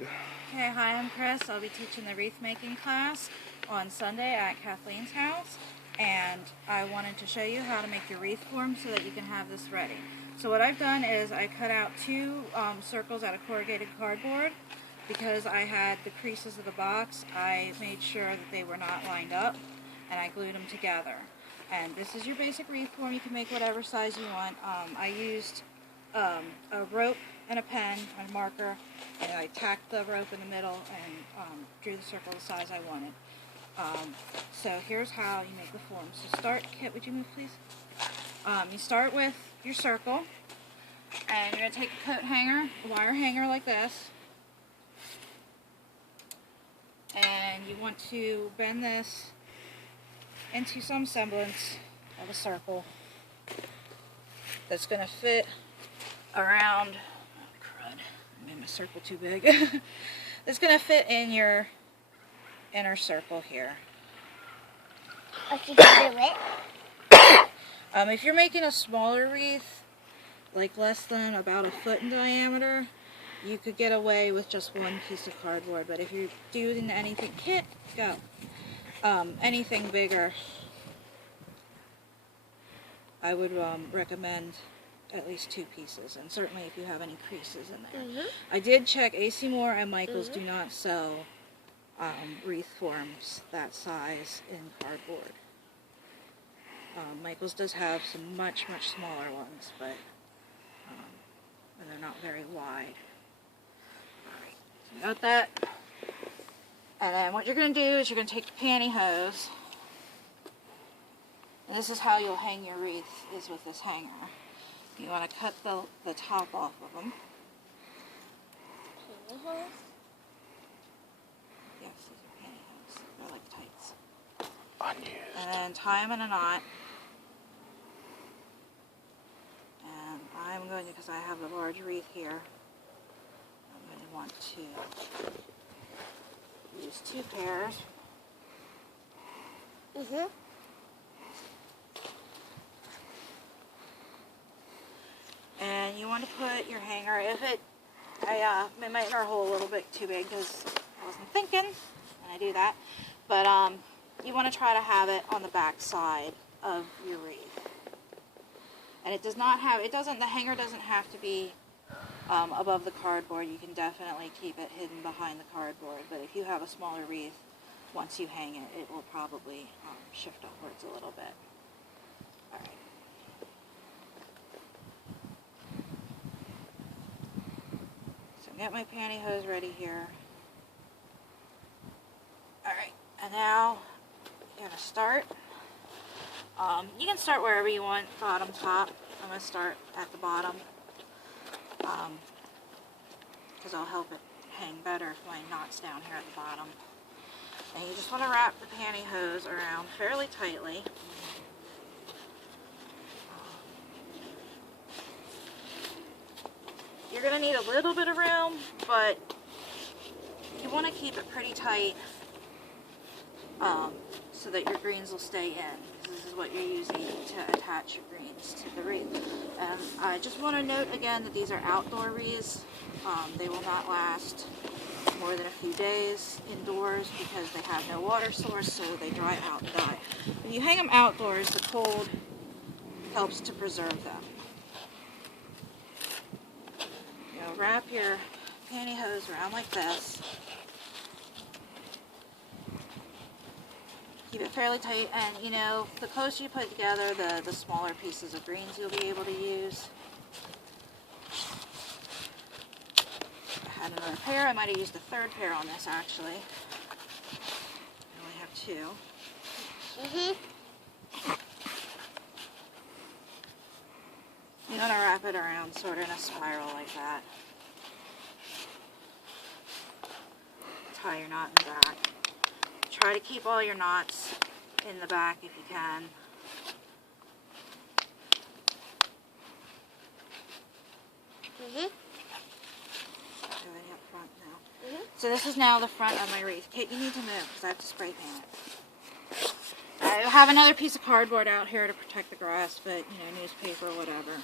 Okay, hi, I'm Chris. I'll be teaching the wreath making class on Sunday at Kathleen's house, and I wanted to show you how to make your wreath form so that you can have this ready. So what I've done is I cut out two circles out of corrugated cardboard. Because I had the creases of the box, I made sure that they were not lined up, and I glued them together. And this is your basic wreath form. You can make whatever size you want. I used a rope and a pen and a marker, and I tacked the rope in the middle and drew the circle the size I wanted. So here's how you make the form. So start, Kit, would you move please? You start with your circle, and you're going to take a coat hanger, a wire hanger like this, and you want to bend this into some semblance of a circle that's going to fit around, oh crud, I made my circle too big. It's going to fit in your inner circle here. Okay, can you do it? If you're making a smaller wreath, like less than about a foot in diameter, you could get away with just one piece of cardboard. But if you're doing anything, Kit, go. Anything bigger, I would recommend at least 2 pieces, and certainly if you have any creases in there. I did check, AC Moore and Michaels do not sell wreath forms that size in cardboard. Michaels does have some much smaller ones, but they're not very wide. Alright, so you got that. And then what you're going to do is you're going to take the pantyhose, and this is how you'll hang your wreath, is with this hanger. You want to cut the top off of them. Pantyhose? Yes, these are pantyhose. They're like tights. Unused. And then tie them in a knot. And I'm going to, because I have a large wreath here, I'm going to want to use 2 pairs. And you want to put your hanger, if it might are a hole a little bit too big because I wasn't thinking, and I do that, but you want to try to have it on the back side of your wreath. And it does not have, the hanger doesn't have to be above the cardboard. You can definitely keep it hidden behind the cardboard, but if you have a smaller wreath, once you hang it, it will probably shift upwards a little bit. Alright. So get my pantyhose ready here. Alright, and now you're going to start. You can start wherever you want, bottom, top. I'm going to start at the bottom because I'll help it hang better if my knot's down here at the bottom. And you just want to wrap the pantyhose around fairly tightly. You're going to need a little bit of room, but you want to keep it pretty tight so that your greens will stay in. This is what you're using to attach your greens to the wreath. And I just want to note again that these are outdoor wreaths. They will not last more than a few days indoors because they have no water source, so they dry out and die. When you hang them outdoors, the cold helps to preserve them. You know, wrap your pantyhose around like this. Keep it fairly tight, and you know, the closer you put it together, the smaller pieces of greens you'll be able to use. I had another pair. I might have used a 3rd pair on this actually. I only have 2. You want to wrap it around sort of in a spiral like that. Tie your knot in the back. Try to keep all your knots in the back if you can. Everything up front now. So this is now the front of my wreath. Kate, you need to move because I have to spray paint it. I have another piece of cardboard out here to protect the grass, but you know, newspaper or whatever.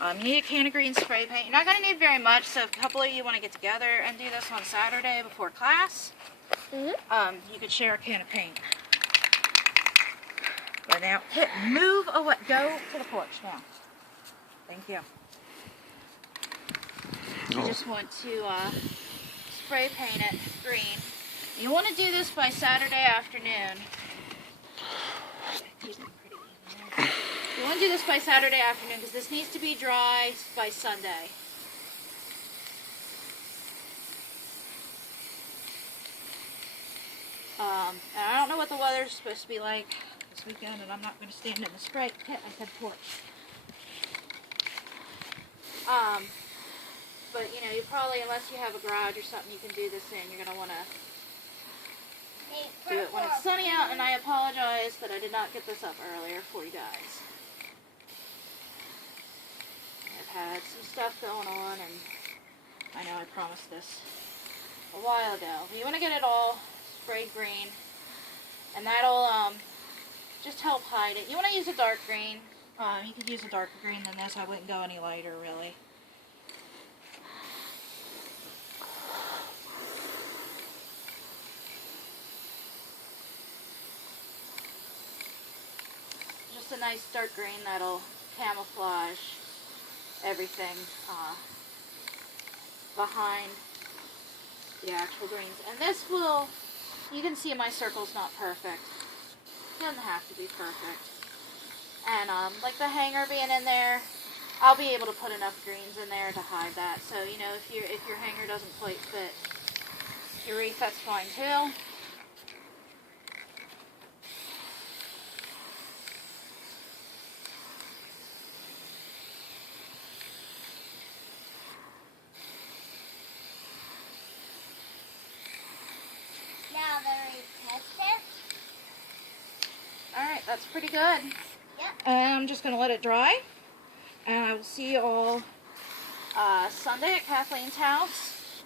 You need a can of green spray paint. You're not going to need very much, so if a couple of you want to get together and do this on Saturday before class, you could share a can of paint. But now, move away. Go to the porch now. Thank you. You just want to spray paint it green. You want to do this by Saturday afternoon. You want to do this by Saturday afternoon because this needs to be dry by Sunday. And I don't know what the weather's supposed to be like this weekend, and I'm not going to stand in the spray pit. I said porch. But you know, you probably, unless you have a garage or something you can do this in, you're going to want to do it when it's sunny out. And I apologize that I did not get this up earlier for you guys. I've had some stuff going on, and I know I promised this a while ago. But you want to get it all sprayed green, and that'll just help hide it. You want to use a dark green. You could use a darker green than this. I wouldn't go any lighter, really. Just a nice dark green that'll camouflage everything behind the actual greens. And this will, you can see my circle's not perfect. It doesn't have to be perfect. And like the hanger being in there, I'll be able to put enough greens in there to hide that. So you know, if your hanger doesn't quite fit your wreath, that's fine too. Now the wreath tested. Alright, that's pretty good. Yep. And I'm just going to let it dry. And I will see you all Sunday at Kathleen's house.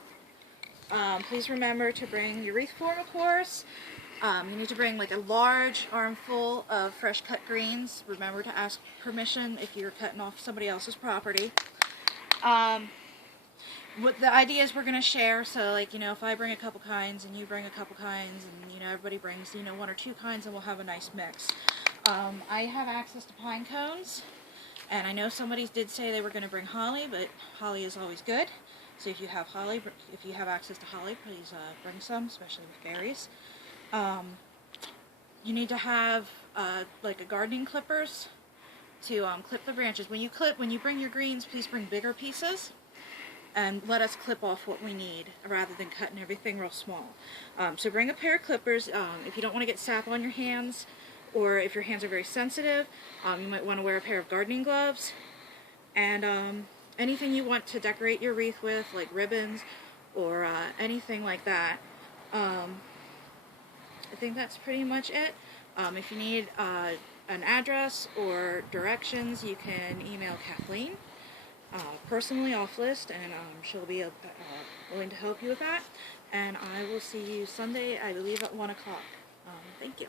Please remember to bring your wreath form, of course. You need to bring like a large armful of fresh cut greens. Remember to ask permission if you're cutting off somebody else's property. What the idea is, we're going to share, so like, you know, if I bring a couple kinds and you bring a couple kinds and, you know, everybody brings, you know, one or two kinds, and we'll have a nice mix. I have access to pine cones, and I know somebody did say they were going to bring holly, but holly is always good. So if you have holly, if you have access to holly, please bring some, especially with berries. You need to have like a gardening clippers to clip the branches. When you bring your greens, please bring bigger pieces. And let us clip off what we need rather than cutting everything real small. So bring a pair of clippers. If you don't want to get sap on your hands, or if your hands are very sensitive, you might want to wear a pair of gardening gloves. And anything you want to decorate your wreath with, like ribbons or anything like that. I think that's pretty much it. If you need an address or directions, you can email Kathleen. Personally off list, and she'll be willing to help you with that. And I will see you Sunday, I believe, at 1 o'clock. Thank you.